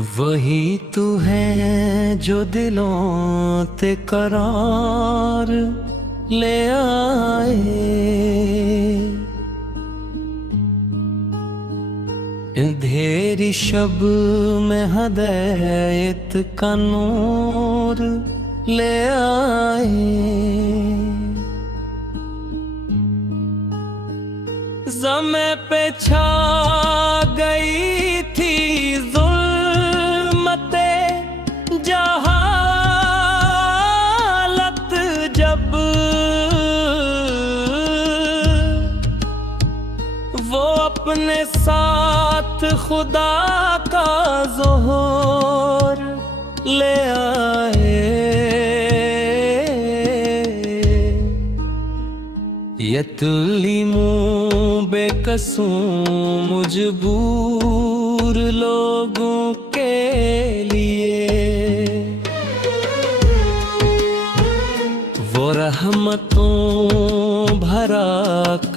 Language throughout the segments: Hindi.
वही तू है जो दिलों ते करार ले आए। अंधेरी शब में हदायत का नूर ले आए। ज़मे पे छा गई थी ज़ुल्मते जहालत जब वो अपने साथ खुदा का ज़ोहर ले आए। यतीमों बेकसूं मजबूर लोगों के लिए वो रहमतों भरा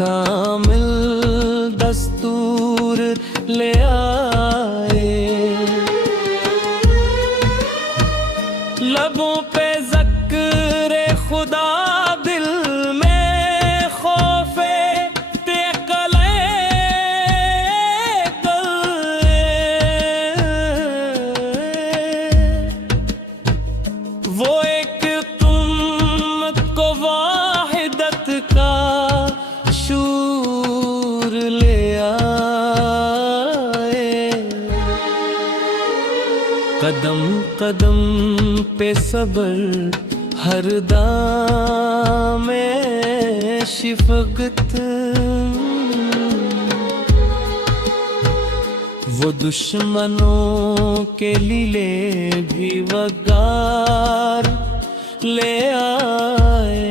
कामिल दस्तूर ले आए। लबों पे ज़िक्र खुदा दिल में खौफे तेक़ले वो एक तुमको वाहिदत का शूर ले आए। कदम कदम पे सबर हर दामे शिफकत वो दुश्मनों के लिए भी वगार ले आए।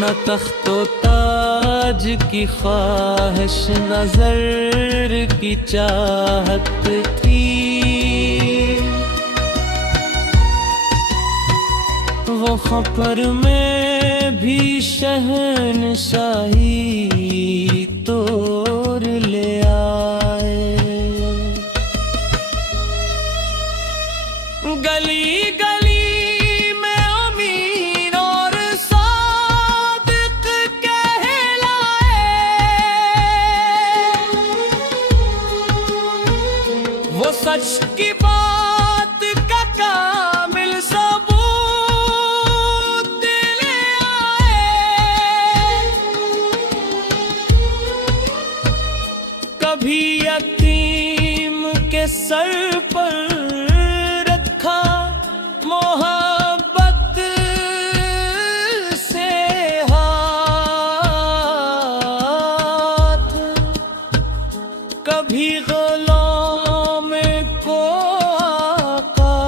न तख्तो ताज की ख्वाहिश नजर की चाहत थी वो खपर में भी शहनशाही तोड़ ले आए। गली गली में अमीर और सादिक कहलाए वो सच की बात का कामिल सबूत ले आए। कभी यतीम के सर पर रखा मोहब्बत से हाथ, कभी गुलाम को आका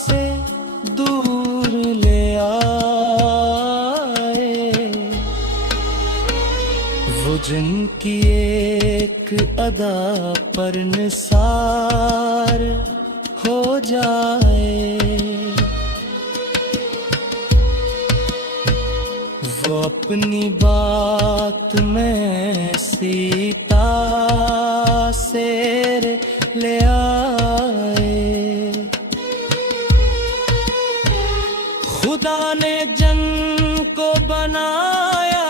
से दूर ले आए। वो जिनकी एक अदा पर निसार हो जाए वो अपनी बात में सीता शेर ले आए। खुदा ने जंग को बनाया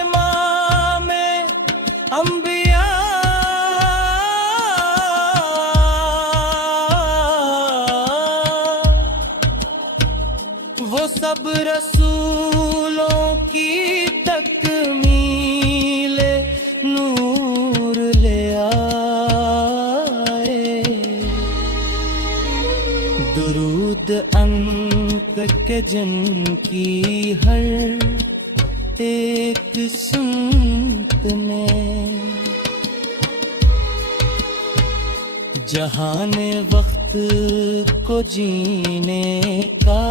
इमाम अंबिया वो सब रसूलों की तकमील नूर ले आए। दुरूद अंत के जिनकी हर एक सुनत ने जहाने वक्त को जीने का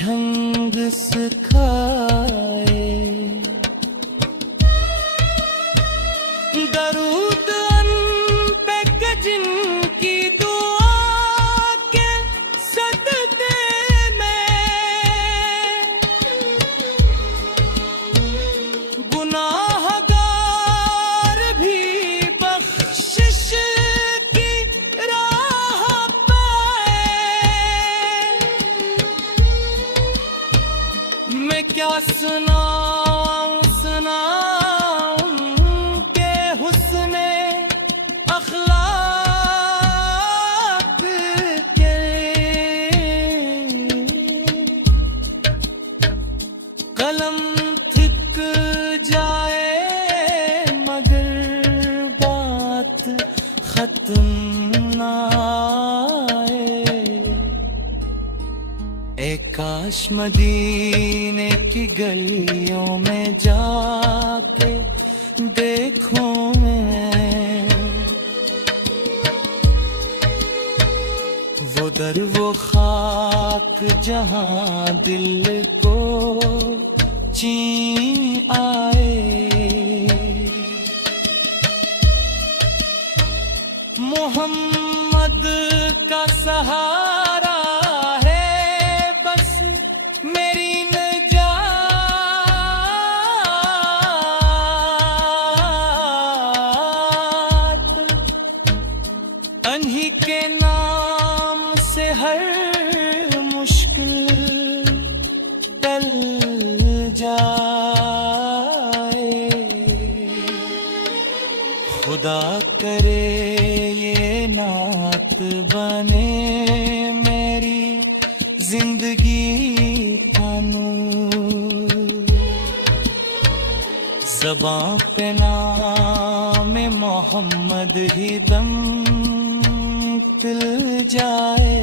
ढंग सिखाए। दरूद अन पे के जिनकी दुआ के सदक़े में गुनाहगार मैं क्या सुनाऊं के हुस्ने अखलाक के कलम थिक जाए मगर बात खत्म ना आए। ए काश मदीने की गलियों में जाके देखूं मैं वो दर वो खाक जहां दिल को चीन आए। मोहम्मद का सहारा है बस मेरी नजात। अन्ही के नाम से हर मुश्किल टल जाए। खुदा करे ये नात बने मेरी जिंदगी का नूर। ज़बां पे नाम मोहम्मद ही दम पिल जाए।